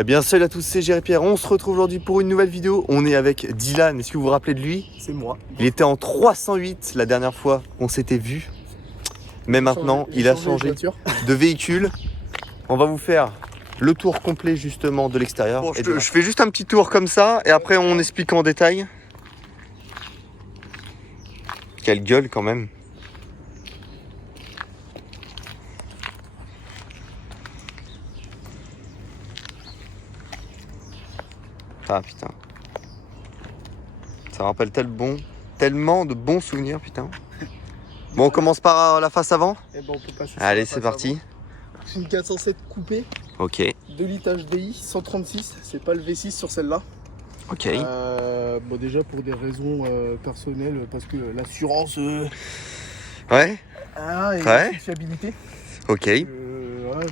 Eh bien salut à tous, c'est Jerry Pierre, on se retrouve aujourd'hui pour une nouvelle vidéo. On est avec Dylan, est-ce que vous vous rappelez de lui? C'est moi. Il était en 308 la dernière fois qu'on s'était vu. Mais maintenant, il a changé de véhicule. On va vous faire le tour complet justement de l'extérieur. Bon, je fais juste un petit tour comme ça et après on explique en détail. Quelle gueule quand même. Ah putain. Ça rappelle tellement de bons souvenirs, putain. Bon, on commence par la face avant. Et bon, on peut passer. Allez, c'est parti. C'est une 407 coupée. Ok. 2 litres HDI, 136. C'est pas le V6 sur celle-là. Ok. Bon, déjà pour des raisons personnelles, parce que l'assurance. Ouais. Et Ouais. la fiabilité. Ok. Voilà,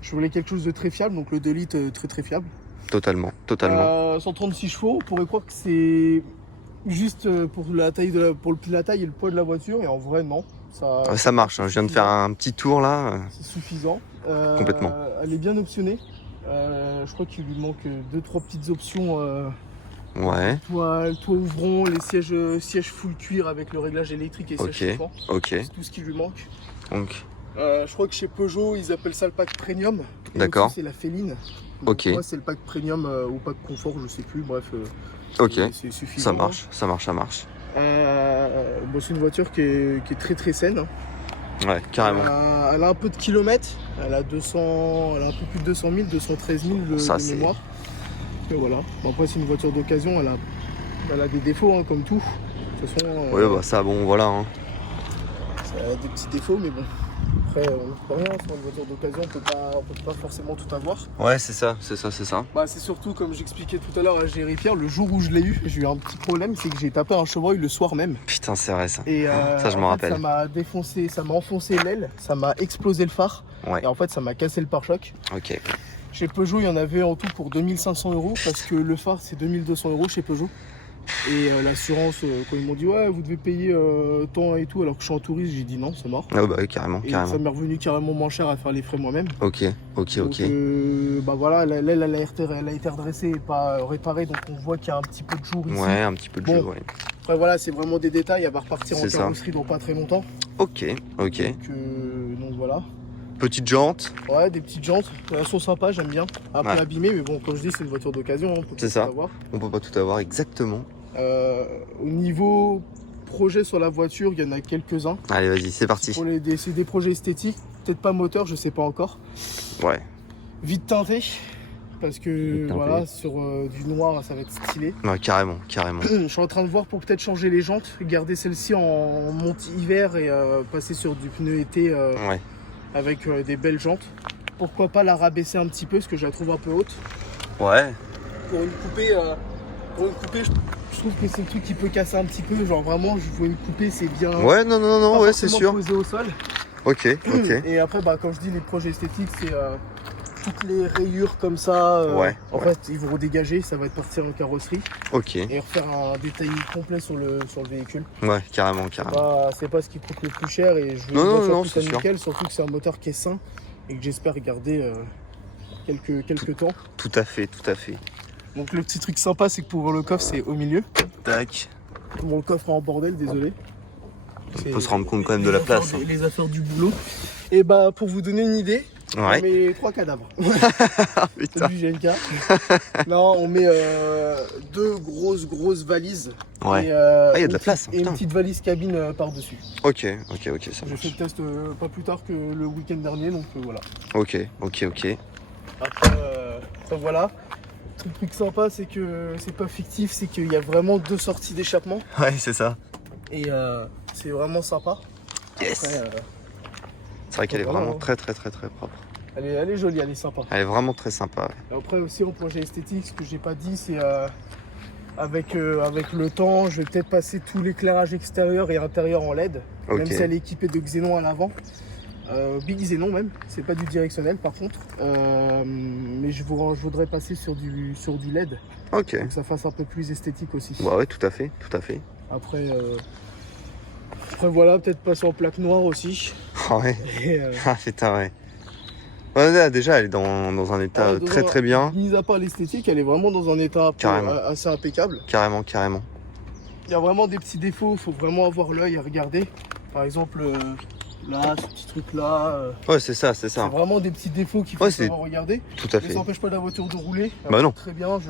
je voulais quelque chose de très fiable, donc le 2 litres très fiable. Totalement. 136 chevaux, on pourrait croire que c'est juste pour la taille pour la taille et le poids de la voiture, et en vrai non. Ça marche, hein. Je viens de faire un petit tour là. C'est suffisant. Complètement. Elle est bien optionnée. Je crois qu'il lui manque 2-3 petites options. Ouais. Toit ouvrant, les sièges full cuir avec le réglage électrique et sièges chauffants. Ok. C'est tout ce qui lui manque. Donc. Je crois que chez Peugeot, ils appellent ça le pack premium. D'accord. C'est la féline. Ok. Moi, c'est le pack premium ou pack confort, je sais plus. Bref. Ok. C'est suffisant. Ça marche. Bon, c'est une voiture qui est très saine. Ouais, carrément. Elle a un peu de kilomètres. Elle a un peu plus de 200 000, 213 000 de mémoire. Et voilà. Bon, après, c'est une voiture d'occasion. Elle a des défauts, hein, comme tout. De toute façon. Ouais, bah ça, bon, voilà. Hein. Ça a des petits défauts, mais bon. Après, on ne peut rien, sur une voiture d'occasion, on peut pas forcément tout avoir. Ouais, c'est ça. Bah, c'est surtout, comme j'expliquais tout à l'heure à Jerry Pierre, le jour où je l'ai eu, j'ai eu un petit problème, c'est que j'ai tapé un chevreuil le soir même. Putain, c'est vrai ça. Et ça, je m'en rappelle. Ça m'a défoncé, ça m'a enfoncé l'aile, ça m'a explosé le phare. Ouais. Et en fait, ça m'a cassé le pare-choc. Ok. Chez Peugeot, il y en avait en tout pour 2500 € parce que le phare, c'est 2200 € chez Peugeot. Et l'assurance, quand ils m'ont dit ouais, vous devez payer tant et tout, alors que je suis en touriste, j'ai dit non, c'est mort. Ah bah oui, carrément. Ça m'est revenu carrément moins cher à faire les frais moi-même. Ok. Donc, bah voilà, l'aile elle a été redressée et pas réparée, donc on voit qu'il y a un petit peu de jour ici. Ouais, un petit peu de jour, ouais. Après voilà, c'est vraiment des détails, elle va repartir en carrosserie dans pas très longtemps. Ok. Donc voilà. Petites jantes. Ouais, des petites jantes, elles sont sympas, j'aime bien. Un peu abîmées, mais bon, comme je dis, c'est une voiture d'occasion. Hein, c'est ça. On peut pas tout avoir, exactement. Au niveau projet sur la voiture, il y en a quelques-uns. Allez, vas-y, c'est parti. C'est des projets esthétiques, peut-être pas moteur, je sais pas encore. Ouais. Vite teinté, parce que voilà, sur du noir, ça va être stylé. Ouais, carrément. Je suis en train de voir pour peut-être changer les jantes, garder celle-ci en monte hiver et passer sur du pneu été avec des belles jantes. Pourquoi pas la rabaisser un petit peu, parce que je la trouve un peu haute. Ouais. Pour une coupée, je trouve que c'est le truc qui peut casser un petit peu. Genre vraiment, je vois une coupée, c'est bien. Ouais, non, ouais, c'est sûr. Posé au sol. Ok. Et après, bah, comme je dis, les projets esthétiques, c'est toutes les rayures comme ça. En fait, ils vont redégager, ça va partir en carrosserie. Ok. Et refaire un détail complet sur le véhicule. Ouais, carrément. C'est pas ce qui coûte le plus cher et je non, c'est nickel, surtout que c'est un moteur qui est sain et que j'espère garder quelques temps. Tout à fait. Donc le petit truc sympa, c'est que pour ouvrir le coffre, c'est au milieu. Tac. Bon, le coffre est en bordel, désolé. On peut se rendre compte quand même de la place. Les affaires du boulot. Et bah pour vous donner une idée, on met 3 cadavres. Putain. Du GNK. Non, on met 2 grosses valises. Ouais. Et, il y a de la place. Et une petite valise cabine par-dessus. Ok, ça J'ai marche. fait le test pas plus tard que le week-end dernier, donc voilà. Ok. Après voilà. Le truc sympa, c'est que c'est pas fictif, c'est qu'il y a vraiment 2 sorties d'échappement. Ouais, c'est ça. Et c'est vraiment sympa. Yes. Après, c'est vrai qu'elle est vraiment très propre. Elle est jolie, elle est sympa. Elle est vraiment très sympa. Et après aussi en projet esthétique, ce que j'ai pas dit, c'est avec le temps, je vais peut-être passer tout l'éclairage extérieur et intérieur en LED. Même si elle est équipée de xénon à l'avant. Big xénon même, c'est pas du directionnel par contre. Mais je voudrais passer sur du LED. Ok. Pour que ça fasse un peu plus esthétique aussi. Bah ouais, tout à fait. Après voilà, peut-être passer en plaque noire aussi. Ouais. Et, Ah putain, ouais. Ouais, déjà, elle est dans un état très très bien. Mis à part l'esthétique, elle est vraiment dans un état assez impeccable. Carrément. Il y a vraiment des petits défauts, il faut vraiment avoir l'œil à regarder. Par exemple, là, ce petit truc-là. Ouais, c'est ça. C'est vraiment des petits défauts qu'il faut savoir regarder. Tout à fait. Mais ça n'empêche pas la voiture de rouler. Bah non. Très bien,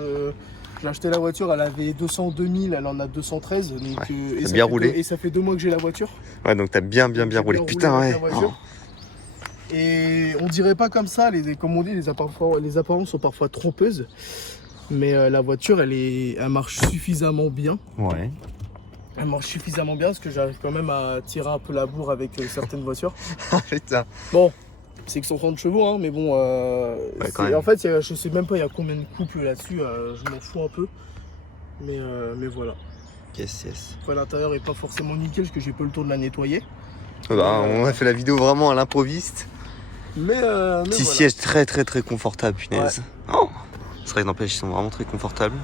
j'ai acheté la voiture, elle avait 202 000, elle en a 213. Donc, et ça bien roulé. Et ça fait 2 mois que j'ai la voiture. Ouais, donc t'as bien roulé. Putain, ouais. Et on dirait pas comme ça, comme on dit, les apparences sont parfois trompeuses. Mais la voiture, elle marche suffisamment bien. Ouais. Elle marche suffisamment bien parce que j'arrive quand même à tirer un peu la bourre avec certaines voitures. Putain. Bon, c'est que 130 chevaux, hein, mais bon. En fait, je sais même pas il y a combien de couples là-dessus, je m'en fous un peu. Mais voilà. Yes. Après, l'intérieur est pas forcément nickel parce que j'ai pas le temps de la nettoyer. On a fait la vidéo vraiment à l'improviste. Mais petit voilà. Siège très confortable, punaise. Ouais. Oh, c'est vrai que n'empêche, ils sont vraiment très confortables.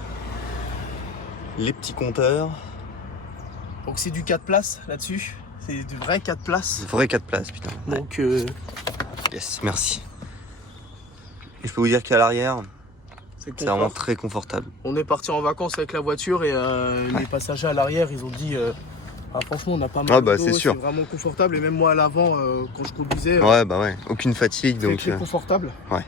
Les petits compteurs. Donc c'est du 4 places là-dessus. C'est du vrai 4 places. Vrai 4 places, putain. Donc yes, merci. Et je peux vous dire qu'à l'arrière, c'est vraiment très confortable. On est parti en vacances avec la voiture et les passagers à l'arrière, ils ont dit franchement, on n'a pas mal de dos, c'est sûr. C'est vraiment confortable. Et même moi à l'avant, quand je conduisais, aucune fatigue. C'est très confortable. Ouais.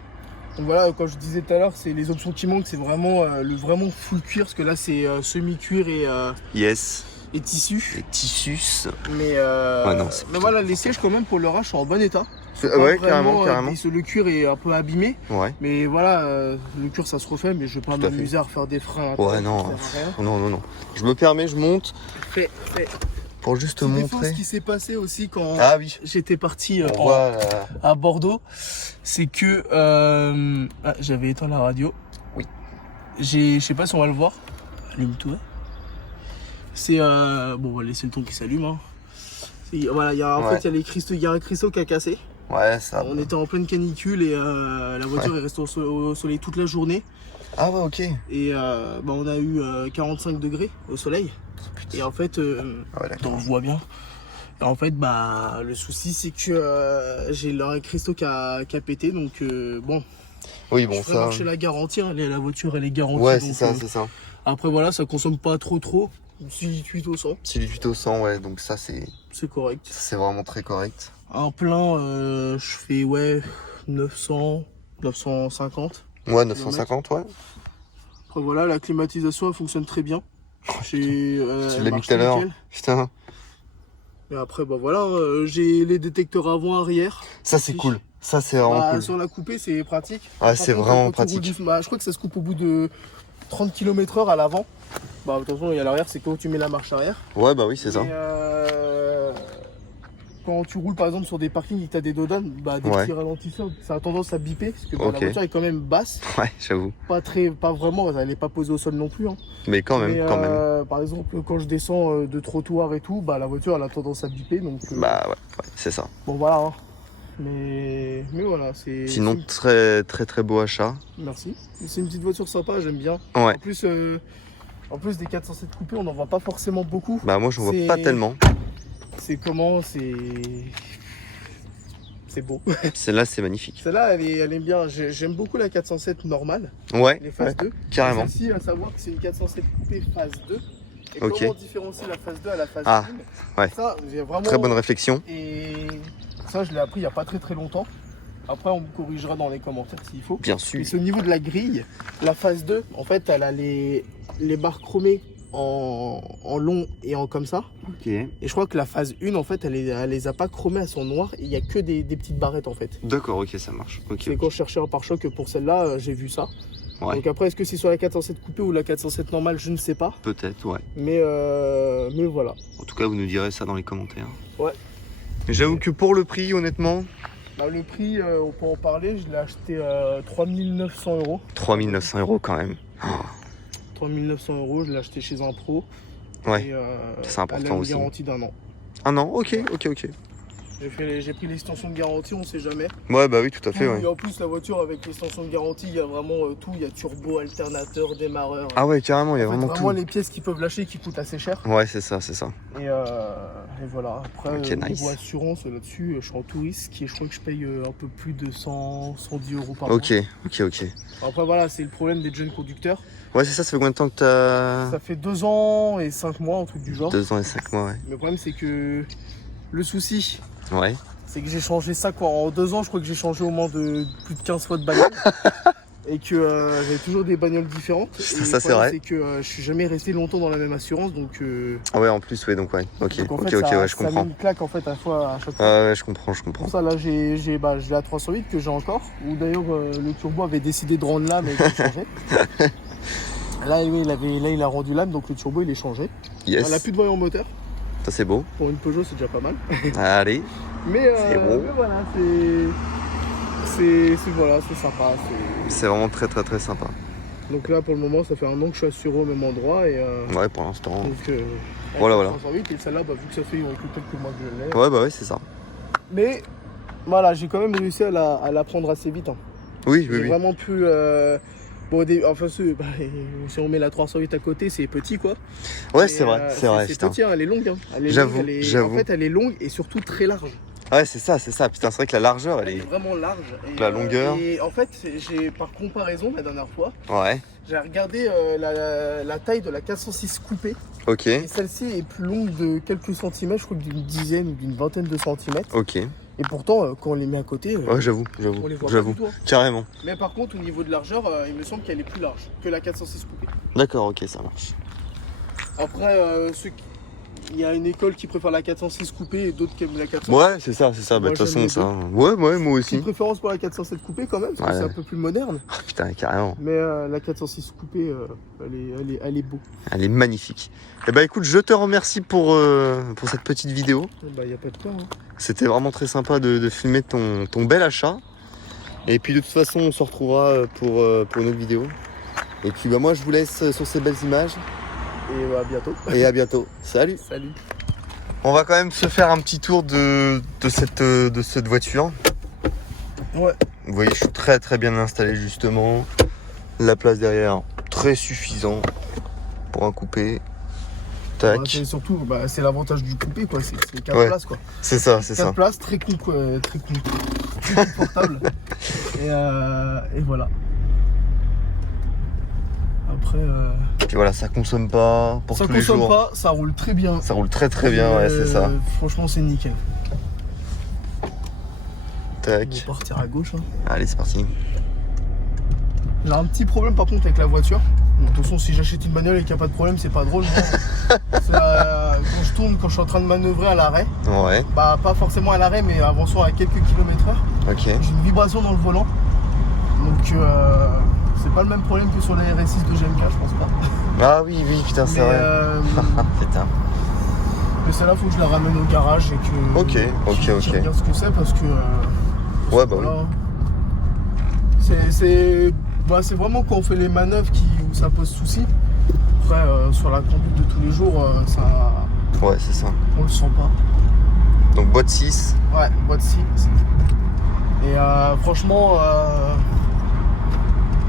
Donc voilà, comme je disais tout à l'heure, c'est les options qui manquent, c'est vraiment le vraiment full cuir, parce que là c'est semi-cuir et tissu. Et tissus. Mais voilà, les sièges quand même pour le rage sont en bon état. Carrément. Le cuir est un peu abîmé. Ouais. Mais voilà, le cuir ça se refait, mais je vais pas m'amuser à refaire des freins. Ouais, non. Je me permets, je monte. Fais. Pour juste montrer ce qui s'est passé aussi quand j'étais parti à Bordeaux, c'est que j'avais éteint la radio. Oui. Je sais pas si on va le voir. Allume-toi. C'est bon, on va laisser le ton qui s'allume. Hein. Voilà, il y a un cristaux qui a cassé. Ouais, ça. On était en pleine canicule et la voiture est restée au soleil toute la journée. Ah ouais, ok. Et on a eu 45 degrés au soleil. Et en fait, on voit bien. Et en fait, le souci c'est que j'ai un cristaux qui a pété, donc bon. Oui, bon, je ferai marcher la garantie, hein. La voiture elle est garantie. Ouais, c'est ça. Après voilà, ça consomme pas trop. 6,8 au 100. 6,8 au 100, ouais, donc ça c'est correct. C'est vraiment très correct. Un plein, je fais 900, 950. Ouais, 950, ouais. Après voilà, la climatisation elle fonctionne très bien. Tu l'as mis tout à l'heure. Putain. Et après voilà, j'ai les détecteurs avant-arrière. Ça c'est cool. Ça c'est vraiment cool. Sur la coupée c'est pratique. Ah, c'est vraiment pratique. Je crois que ça se coupe au bout de 30 km/h à l'avant. Attention, et à l'arrière, c'est quand tu mets la marche arrière. Ouais, oui, c'est ça. Quand tu roules par exemple sur des parkings et que tu as des dodanes, des petits ralentisseurs, ça a tendance à biper parce que la voiture est quand même basse. Ouais, j'avoue. Pas vraiment, elle n'est pas posée au sol non plus. Hein. Mais quand même. Par exemple, quand je descends de trottoir et tout, la voiture elle a tendance à biper. Donc, ouais, c'est ça. Bon, voilà. Hein. Mais voilà, c'est. Sinon, très beau achat. Merci. C'est une petite voiture sympa, j'aime bien. Ouais. En plus des 407 coupés, on n'en voit pas forcément beaucoup. Moi, j'en vois pas tellement. C'est beau. Celle-là, c'est magnifique. Celle-là, elle est bien. J'aime beaucoup la 407 normale. Ouais. Les phases 2. Carrément. Celle-ci, à savoir que c'est une 407 coupée phase 2. Et comment différencier la phase 2 à la phase 1 ouais. Ça, j'ai vraiment... Très bonne réflexion. Et ça, je l'ai appris il n'y a pas très longtemps. Après, on me corrigera dans les commentaires s'il faut. Bien sûr. Et c'est au niveau de la grille, la phase 2, en fait, elle a les barres chromées en long et en comme ça. Ok. Et je crois que la phase 1, en fait, elle les a pas chromées, elles sont noires. Il n'y a que des petites barrettes, en fait. D'accord, ok, ça marche. C'est quand je cherchais un pare-choc pour celle-là, j'ai vu ça. Ouais. Donc après, est-ce que c'est sur la 407 coupée ou la 407 normale, je ne sais pas. Peut-être, ouais. Mais voilà. En tout cas, vous nous direz ça dans les commentaires. Ouais. Mais j'avoue que pour le prix, honnêtement... le prix, on peut en parler, je l'ai acheté 3 900 €. 3 900 € quand même. 3 900 €, je l'ai acheté chez un pro. Ouais, c'est important aussi. Elle a une garantie d'1 an. 1 an, ok. J'ai pris l'extension de garantie, on sait jamais. Ouais, bah oui, tout à fait. Et en plus, la voiture avec l'extension de garantie, il y a vraiment tout. Il y a turbo, alternateur, démarreur. Ah ouais, carrément, il y a vraiment tout. Vraiment les pièces qui peuvent lâcher qui coûtent assez cher. Ouais, c'est ça. Et voilà. Après, nice. niveau assurance, là-dessus, je suis en tout risque et je crois que je paye un peu plus de 110 € par mois. Ok. Après, voilà, c'est le problème des jeunes conducteurs. Ouais, c'est ça, ça fait combien de temps que t'as... Ça fait 2 ans et 5 mois, un truc du genre. 2 ans et 5 mois, ouais. Mais le problème, c'est que le souci, ouais. c'est que j'ai changé ça quoi. En 2 ans, je crois que j'ai changé au moins de plus de 15 fois de bagnole. Et que j'avais toujours des bagnoles différentes. Ça c'est vrai. C'est que je suis jamais resté longtemps dans la même assurance, donc... Ah ouais, en plus, ouais, donc ouais. Ok, donc, en ok, fait, ouais, je ça comprends. met une claque en fait à chaque fois. Ah ouais, je comprends. Pour ça, là, j'ai la 308 que j'ai encore, où d'ailleurs le turbo avait décidé de rendre l'âme et de changer. Là, il a rendu l'âme, donc le turbo, il est changé. Yes. Elle a plus de voyant moteur. Ça, c'est beau. Pour une Peugeot, c'est déjà pas mal. Allez. Mais bon. voilà, c'est sympa. C'est vraiment très sympa. Donc là, pour le moment, ça fait 1 an que je suis assuré au même endroit. Et, ouais, pour l'instant. Donc, voilà. 308, et celle-là, vu que ça fait quelques mois que je l'ai. Ouais, bah ouais, c'est ça. Mais voilà, j'ai quand même réussi à la prendre assez vite. Hein. Oui. J'ai vraiment pu... si on met la 308 à côté, c'est petit quoi. Ouais, c'est vrai. C'est petit, hein, elle est longue. Hein. J'avoue. En fait, elle est longue et surtout très large. Ouais, c'est ça. Putain, c'est vrai que la largeur, elle est vraiment large. Et, la longueur. Et en fait, par comparaison, la dernière fois, ouais. J'ai regardé la taille de la 406 coupée. Ok. Et celle-ci est plus longue de quelques centimètres, je crois que d'une dizaine ou d'une vingtaine de centimètres. Ok. Et pourtant, quand on les met à côté, ouais, j'avoue. On les voit pas du tout. Carrément. Mais par contre, au niveau de largeur, il me semble qu'elle est plus large que la 406 coupée. D'accord, ok, ça marche. Après, il y a une école qui préfère la 406 coupée et d'autres qui aiment la 407. Ouais, c'est ça. Bah, de toute façon, ça. Ouais, moi aussi. Une préférence pour la 407 coupée quand même, parce que c'est un peu plus moderne. Oh, putain, carrément. Mais la 406 coupée, elle est beau. Elle est magnifique. Et bah écoute, je te remercie pour cette petite vidéo. Bah, y a pas de quoi. Hein. C'était vraiment très sympa de filmer ton bel achat. Et puis de toute façon, on se retrouvera pour une autre vidéo. Et puis bah moi, je vous laisse sur ces belles images. Et à bientôt. Et à bientôt. Salut. Salut. On va quand même se faire un petit tour de cette voiture. Ouais. Vous voyez, je suis très bien installé justement. La place derrière, très suffisant pour un coupé. Tac. Ouais, surtout, c'est l'avantage du coupé, quoi. C'est 4 places, quoi. C'est ça. 4 places, très confortable. Et voilà. Après. Et voilà, ça consomme pas pour tous les jours. Ça consomme pas, ça roule très bien. Ça roule très bien, ouais, c'est ça. Franchement, c'est nickel. Tac. On va partir à gauche. Hein. Allez, c'est parti. J'ai un petit problème par contre avec la voiture. De toute façon, si j'achète une bagnole et qu'il n'y a pas de problème, c'est pas drôle. Quand je tourne, quand je suis en train de manœuvrer à l'arrêt, ouais. Pas forcément à l'arrêt, mais avançant à quelques kilomètres/heure. Ok. J'ai une vibration dans le volant. Donc, c'est pas le même problème que sur la RS6 de GMK, je pense pas. Ah oui, putain, c'est vrai. Putain. Mais celle-là, faut que je la ramène au garage et que. Ok. Je regarde ce que c'est parce que. Ouais, bah voilà, c'est vraiment quand on fait les manœuvres où ça pose souci. Après, sur la conduite de tous les jours, ça. Ouais, c'est ça. On le sent pas. Donc boîte 6. Ouais, boîte 6. Et franchement,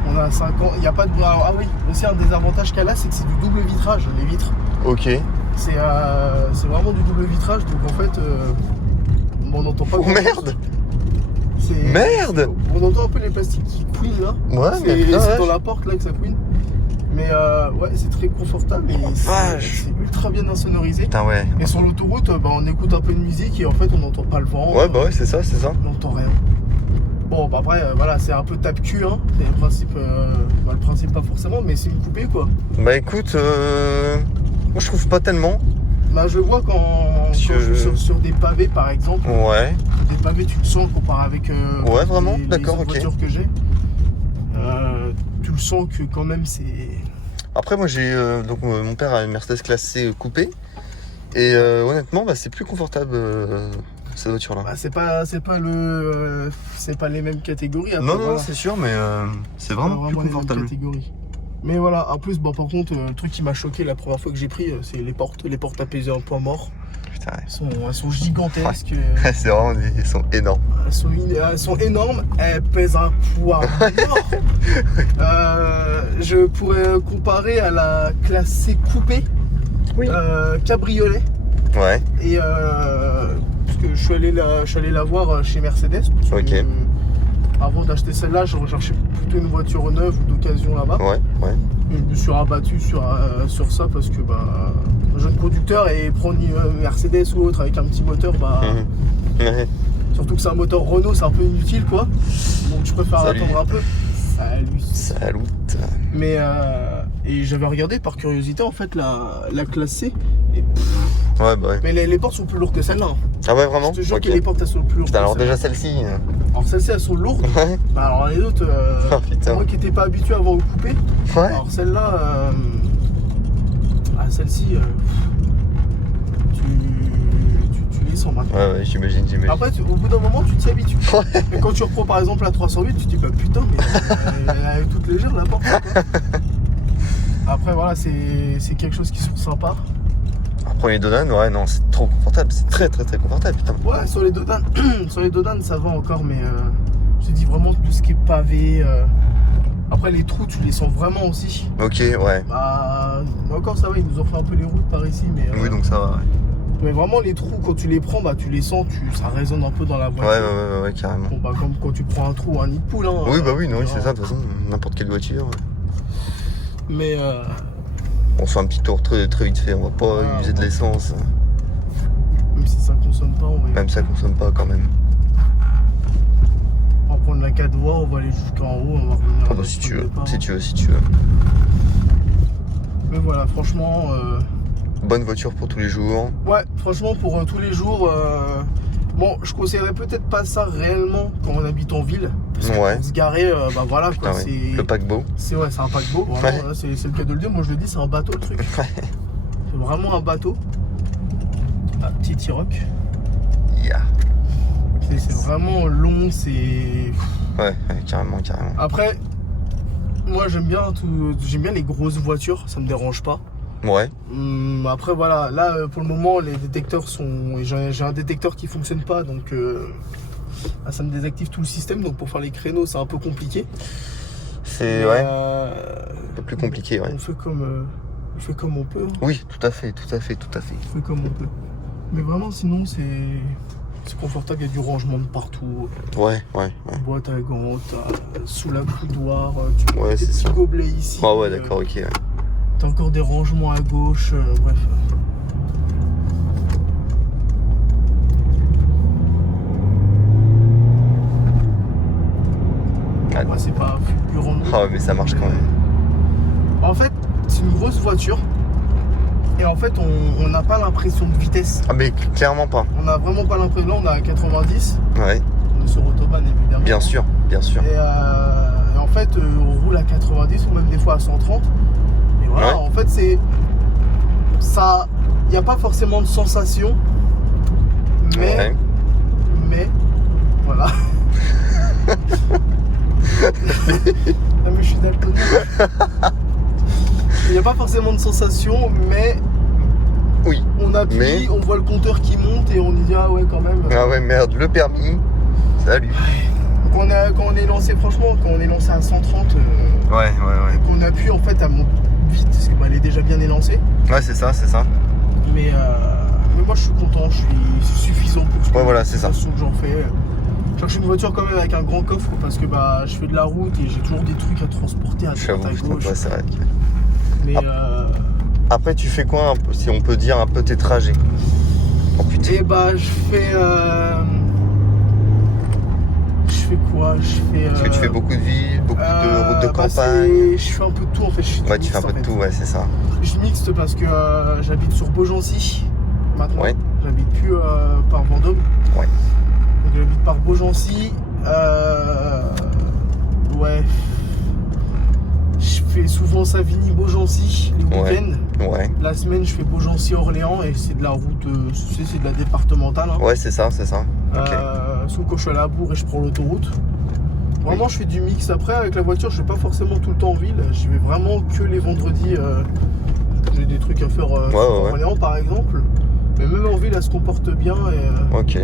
on a 5 ans. Il n'y a pas de. Alors, ah oui, aussi un des avantages qu'elle a, c'est que c'est du double vitrage, les vitres. Ok. C'est vraiment du double vitrage, donc en fait, on n'entend pas. Oh merde! C'est... Merde! On entend un peu les plastiques qui couinent là. Ouais, c'est dans la porte là que ça couine. Mais ouais, c'est très confortable et c'est ultra bien insonorisé. Putain, ouais. Et sur l'autoroute, on écoute un peu de musique et en fait, on n'entend pas le vent. Ouais, bah ouais, c'est ça. On n'entend rien. Bon, bah après, voilà, c'est un peu tape-cul, hein. C'est le principe pas forcément, mais c'est une coupée quoi. Bah écoute, moi je trouve pas tellement. Bah je vois quand je suis sur des pavés par exemple. Ouais. Des pavés, tu le sens comparé avec ouais, vraiment, les d'accord, ok. voitures que j'ai. Tu le sens que quand même c'est... Après moi j'ai donc mon père a une Mercedes classe C coupée et honnêtement bah, c'est plus confortable cette voiture là. Bah, c'est pas les mêmes catégories. Après, non, voilà. c'est sûr, mais c'est vraiment plus confortable. Mais voilà, en plus, bon, par contre, le truc qui m'a choqué la première fois que j'ai pris, c'est les portes. Les portes apaisées en point mort. Putain, Elles sont gigantesques. Ouais. C'est vraiment, elles sont énormes. Elles sont énormes, elles pèsent un poids énorme. Je pourrais comparer à la classe C coupée, cabriolet. Ouais. Et parce que je suis allé la voir chez Mercedes. Parce que, avant d'acheter celle-là, je recherchais plutôt une voiture neuve ou d'occasion là-bas. Ouais. Et je me suis rabattu sur ça parce que jeune conducteur et prendre une Mercedes ou autre avec un petit moteur, Ouais. surtout que c'est un moteur Renault, c'est un peu inutile quoi. Donc je préfère attendre un peu. Salut. Mais et j'avais regardé par curiosité en fait la classe C. Et ouais. Mais les portes sont plus lourdes que celle-là. Ah ouais, vraiment? Je te jure que les portes elles sont plus lourdes. Putain, alors déjà celle-ci. Alors celles-ci elles sont lourdes. Ouais. Alors les autres, putain. moi qui n'étais pas habitué à voir au coupé. Ouais. Alors celle-là, celle-ci, tu les sens maintenant. Ouais, j'imagine. Après, au bout d'un moment, tu t'y habitues. Et quand tu reprends par exemple la 308, tu te dis bah putain, mais elle est toute légère la porte. Quoi. Après voilà, c'est quelque chose qui sont sympas. Après les Dodan, ouais, non, c'est trop confortable, c'est très confortable, putain. Ouais, sur les Dodan, ça va encore, mais je te dis vraiment tout ce qui est pavé. Après les trous, tu les sens vraiment aussi. Ok, ouais. Encore ça va, ils nous ont fait un peu les routes par ici, mais. Oui, donc ça va. Ouais. Mais vraiment les trous, quand tu les prends, tu les sens, ça résonne un peu dans la voiture. Ouais, carrément. Bon, comme quand tu prends un trou, un nid de poule. Hein, oui, c'est ça, de toute façon, n'importe quelle voiture. Ouais. Mais on se fait un petit tour très vite fait, on va pas user de l'essence. Même si ça consomme pas, Même ça consomme pas quand même. On va prendre la 4 voies, on va aller jusqu'en haut, on va revenir. Si tu veux. Mais voilà, franchement. Bonne voiture pour tous les jours. Ouais, franchement pour tous les jours. Bon, je conseillerais peut-être pas ça réellement quand on habite en ville. Parce que pour se garer, voilà quoi. Putain, c'est le paquebot. C'est un paquebot, vraiment, là, c'est le cas de le dire. Moi je le dis, c'est un bateau le truc. C'est vraiment un bateau. Petit T-Roc. Yeah. C'est vraiment long, c'est. Ouais, carrément. Après, moi j'aime bien les grosses voitures, ça me dérange pas. Ouais. Après voilà, là pour le moment les détecteurs sont. J'ai un détecteur qui fonctionne pas, donc ça me désactive tout le système, donc pour faire les créneaux c'est un peu compliqué. C'est un peu plus compliqué, ouais. On fait comme on peut. Hein. Oui, tout à fait. On fait comme on peut. Mais vraiment sinon c'est confortable, il y a du rangement de partout. Ouais. Boîte à gants, sous la boudoir, tu peux des petits gobelets ici. Ah ouais, d'accord, ok. Ouais. T'as encore des rangements à gauche, bref. Ouais, c'est pas fulgurant. Ah ouais, mais ça marche quand même. En fait, c'est une grosse voiture. Et en fait, on n'a pas l'impression de vitesse. Ah mais clairement pas. On n'a vraiment pas l'impression. Là, on est à 90. Ouais. On est sur Autobahn, évidemment. Bien sûr. Et en fait, on roule à 90 ou même des fois à 130. Et voilà, en fait, c'est... Ça... Il n'y a pas forcément de sensation. Mais... Voilà. Non mais je suis daltonien. Il n'y a pas forcément de sensation, mais oui. On appuie, on voit le compteur qui monte et on dit ah ouais quand même. Ah ouais merde, le permis. Salut. Quand on est lancé, franchement, quand on est lancé à 130, ouais. qu'on appuie en fait à monter vite, parce qu'elle est déjà bien élancée. Ouais c'est ça. Mais moi je suis content, c'est suffisant pour ce que voilà, c'est ça. Que j'en fais. Je cherche une voiture quand même avec un grand coffre parce que je fais de la route et j'ai toujours des trucs à transporter à droite à gauche. Ouais, c'est vrai. Mais après tu fais quoi un peu, si on peut dire un peu tes trajets? Oh putain. Et je fais quoi? Est-ce que tu fais beaucoup de villes, beaucoup de routes de campagne? Je fais un peu de tout en fait. Ouais, tu fais un peu de tout, ouais, c'est ça. Je mixte parce que j'habite sur Beaugency maintenant. Ouais. J'habite plus par Vendôme. Ouais. Donc j'habite par Beaugency. Ouais. Je fais souvent Savigny-Beaugency les week-ends. Ouais. La semaine, je fais Beaugency-Orléans et c'est de la route, c'est de la départementale. Hein. Ouais, c'est ça. Okay. Sauf quand je suis à la bourre et je prends l'autoroute. Vraiment, je fais du mix. Après, avec la voiture, je vais pas forcément tout le temps en ville. Je vais vraiment que les vendredis. J'ai des trucs à faire sur Orléans, par exemple. Mais même en ville, elle se comporte bien. Et, Ok.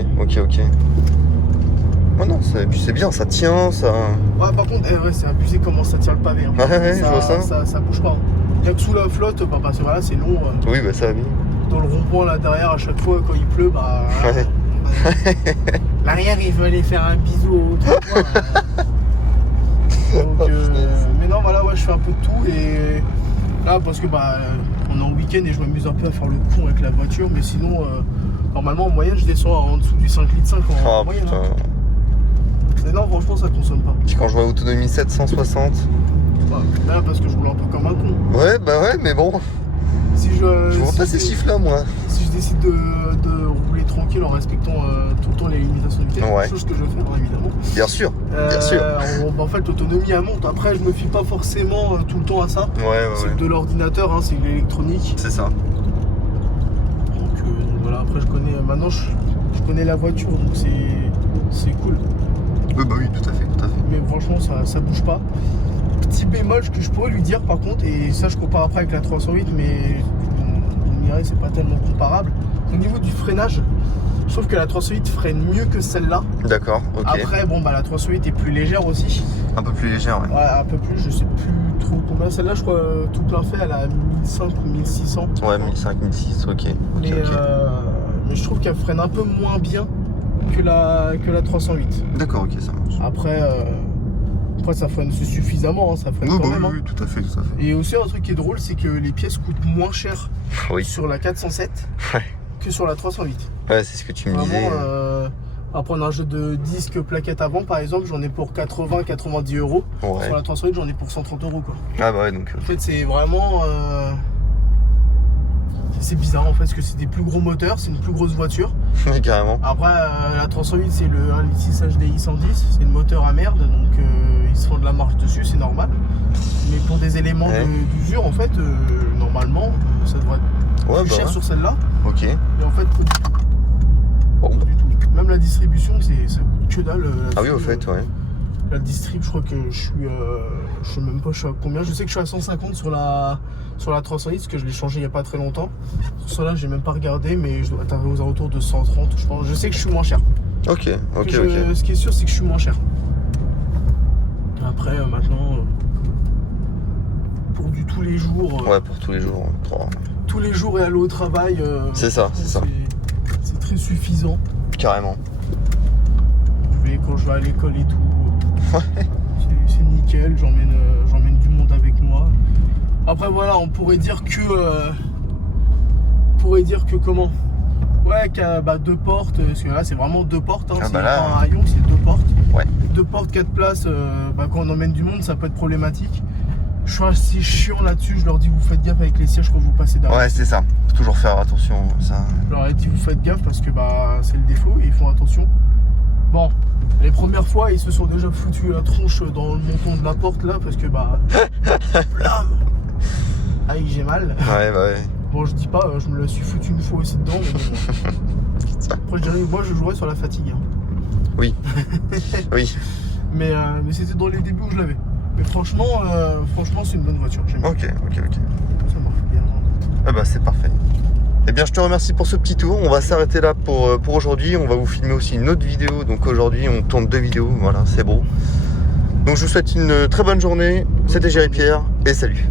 Oh non, c'est bien, ça tient, ça... Ouais, par contre, ouais, c'est abusé comment ça tient le pavé. Hein. Ouais, je vois ça. Ça bouge pas. Il y a que sous la flotte, parce que voilà, c'est long. Oui, bah ça, oui. Dans le rond-point là derrière, à chaque fois quand il pleut, l'arrière il veut aller faire un bisou au trottoir. Donc, mais non, voilà, ouais, je fais un peu de tout et là parce que on est en week-end et je m'amuse un peu à faire le con avec la voiture, mais sinon normalement en moyenne je descends en dessous du 5,5 litres en moyenne. Putain. Hein. Mais non, franchement ça consomme pas. Puis quand je vois autonomie 760. Là parce que je roule un peu comme un con. Ouais, bah ouais, mais bon. Si je vois pas ces chiffres-là, moi. Si je décide de rouler tranquille en respectant tout le temps les limitations de vitesse, chose que je fais, évidemment. Bien sûr, bien sûr. En fait, l'autonomie, elle monte. Après, je me fie pas forcément tout le temps à ça. Ouais. De l'ordinateur, hein, c'est de l'électronique. C'est ça. Donc voilà, après, maintenant, je connais la voiture, donc c'est cool. Bah oui, tout à fait. Mais franchement, ça bouge pas. Petit bémol que je pourrais lui dire par contre, et ça je compare après avec la 308, mais vous me direz c'est pas tellement comparable. Au niveau du freinage, je trouve que la 308 freine mieux que celle-là. D'accord, ok. Après la 308 est plus légère aussi. Un peu plus légère, ouais. Ouais, un peu plus, je sais plus trop combien. Celle-là je crois tout plein fait elle a 1500 ou 1600. Ouais, 1500, 1600, ok. Mais je trouve qu'elle freine un peu moins bien que la 308. D'accord, ok, ça marche. Après ça freine suffisamment, hein, ça freine quand même. Oui, tout à fait. Et aussi un truc qui est drôle, c'est que les pièces coûtent moins cher sur la 407 que sur la 308. Ouais, c'est ce que tu me disais. À prendre un jeu de disque plaquette avant, par exemple, j'en ai pour 80-90 euros. Ouais. Sur la 308, j'en ai pour 130 euros. Quoi. Ah bah ouais, donc... En fait, c'est vraiment... C'est bizarre en fait, parce que c'est des plus gros moteurs, c'est une plus grosse voiture. Oui, carrément. Après, la 308, c'est le 1.6 HDI 110, c'est le moteur à merde, donc ils se font de la marge dessus, c'est normal. Mais pour des éléments d'usure, en fait, normalement, ça devrait être plus cher sur celle-là. Ok. Et en fait, pas du tout. Bon. Pas du tout. Même la distribution, ça coûte que dalle. Ah oui, au fait, ouais. La distrib, je crois que je sais même pas je suis à combien. Je sais que je suis à 150 sur la 308 parce que je l'ai changé il n'y a pas très longtemps. Sur celle-là, j'ai même pas regardé, mais je dois être aux alentours de 130, je pense. Je sais que je suis moins cher. Ok. Ce qui est sûr, c'est que je suis moins cher. Après, maintenant, pour du tous les jours. Ouais, pour tous les jours. Tous les jours et aller au travail. C'est ça. C'est très suffisant. Carrément. Quand je vais à l'école et tout, c'est nickel, j'emmène du monde avec moi. Après voilà, on pourrait dire que comment, ouais, deux portes, parce que là c'est vraiment deux portes, hein, c'est pas un rayon, c'est deux portes. Ouais. Deux portes, 4 places, quand on emmène du monde ça peut être problématique. Je suis assez chiant là-dessus, je leur dis vous faites gaffe avec les sièges quand vous passez derrière. Ouais, c'est ça, faut toujours faire attention, ça. Je leur ai dit vous faites gaffe parce que c'est le défaut et ils font attention. Bon, les premières fois, ils se sont déjà foutus la tronche dans le montant de la porte là, parce que blam. Aïe, j'ai mal. Ouais. Bon, je dis pas, je me la suis foutu une fois aussi dedans, mais bon. Après, je dirais, moi, je jouerais sur la fatigue. Hein. Oui. Mais c'était dans les débuts où je l'avais. Mais franchement, c'est une bonne voiture. J'aime bien. Ok. Ça marche bien. Ah bah, c'est parfait. Eh bien, je te remercie pour ce petit tour. On va s'arrêter là pour aujourd'hui. On va vous filmer aussi une autre vidéo. Donc aujourd'hui, on tourne 2 vidéos. Voilà, c'est beau. Donc je vous souhaite une très bonne journée. C'était Jerry Pierre et salut.